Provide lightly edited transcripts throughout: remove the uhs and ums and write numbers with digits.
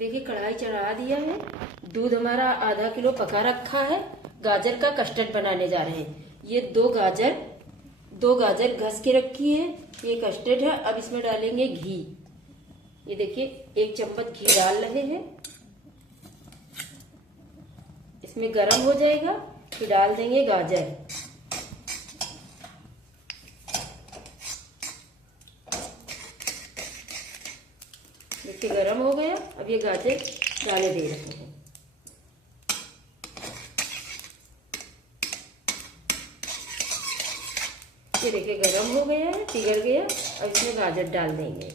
देखिए कढ़ाई चढ़ा दिया है। दूध हमारा आधा किलो पका रखा है। गाजर का कस्टर्ड बनाने जा रहे हैं। ये दो गाजर घस के रखी है। ये कस्टर्ड है। अब इसमें डालेंगे घी। ये देखिए 1 चम्मच घी डाल रहे हैं। इसमें गरम हो जाएगा फिर डाल देंगे गाजर। देखिए गरम हो गया। अब ये गाजर डाले दे रहे हैं। ये देखिए गरम हो गया है, पिघल गया। अब इसमें गाजर डाल देंगे।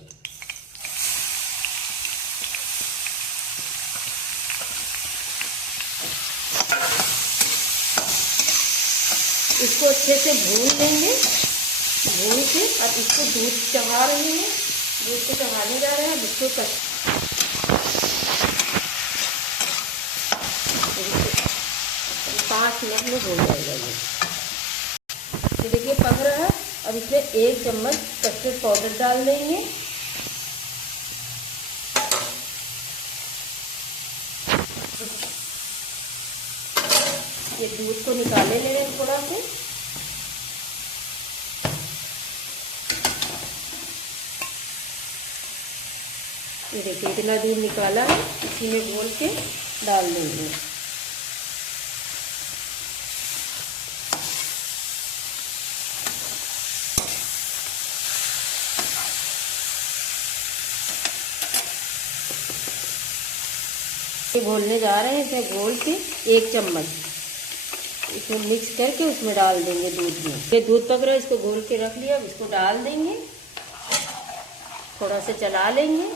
इसको अच्छे से भून लेंगे। भून के अब इसको दूध चढ़ा रहे हैं। दूध को चढ़ाने जा रहे हैं। इसको 5 मिनट में हो जाएगा ये देखिए पक रहा है। अब इसमें 1 चम्मच कस्टर्ड पाउडर डाल देंगे। ये दूध को निकाले ले रहे हैं थोड़ा से। ये देखिए इतना दूध निकाला है। इसी में घोल के डाल देंगे। घोलने जा रहे हैं। इसमें घोल के 1 चम्मच इसमें मिक्स करके उसमें डाल देंगे दूध में। ये दूध पक रहा है। इसको घोल के रख लिया। अब इसको डाल देंगे। थोड़ा सा चला लेंगे।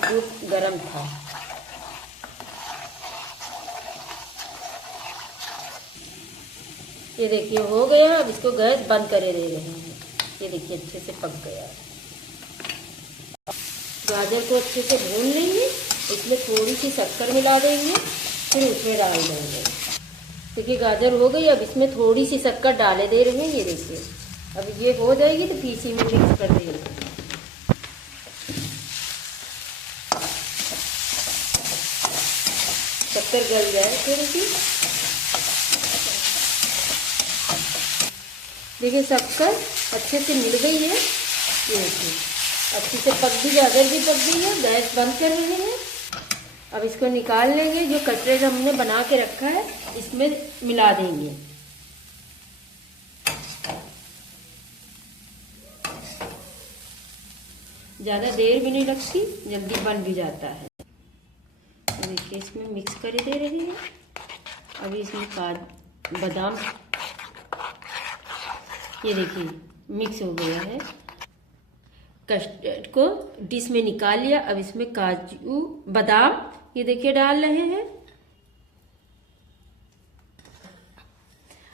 दूध गर्म था। ये देखिए हो गया। अब इसको गैस बंद करे दे रहे हैं। ये देखिए अच्छे से पक गया। गाजर को अच्छे से भून लेंगे। इसमें थोड़ी सी शक्कर मिला देंगे। फिर उसमें डाल देंगे। देखिए गाजर हो गई। अब इसमें थोड़ी सी शक्कर डाले दे रहे हैं। ये देखिए अब ये हो जाएगी तो फिर इसी में मिक्स कर देंगे। शक्कर गल जाए थोड़ी सी। देखिए शक्कर अच्छे से मिल गई है। ये देखिए अच्छे से पक भी, गाजर भी पक गई है। गैस बंद कर रहे हैं। अब इसको निकाल लेंगे। जो कटलेट हमने बना के रखा है इसमें मिला देंगे। ज़्यादा देर भी नहीं लगती, जल्दी बन भी जाता है। देखिए इसमें मिक्स कर दे रहे हैं। अभी इसमें बादाम, ये देखिए मिक्स हो गया है। कस्टर्ड को डिश में निकाल लिया। अब इसमें काजू बादाम ये देखिए डाल रहे हैं।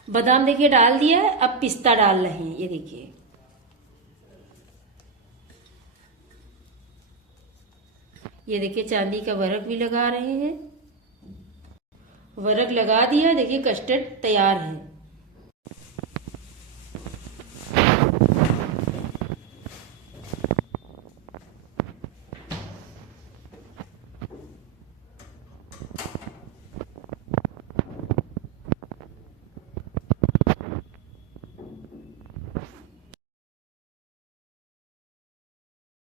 बादाम देखिए डाल दिया है। अब पिस्ता डाल रहे हैं। ये देखिए चांदी का वर्क भी लगा रहे हैं। वर्क लगा दिया। देखिए कस्टर्ड तैयार है।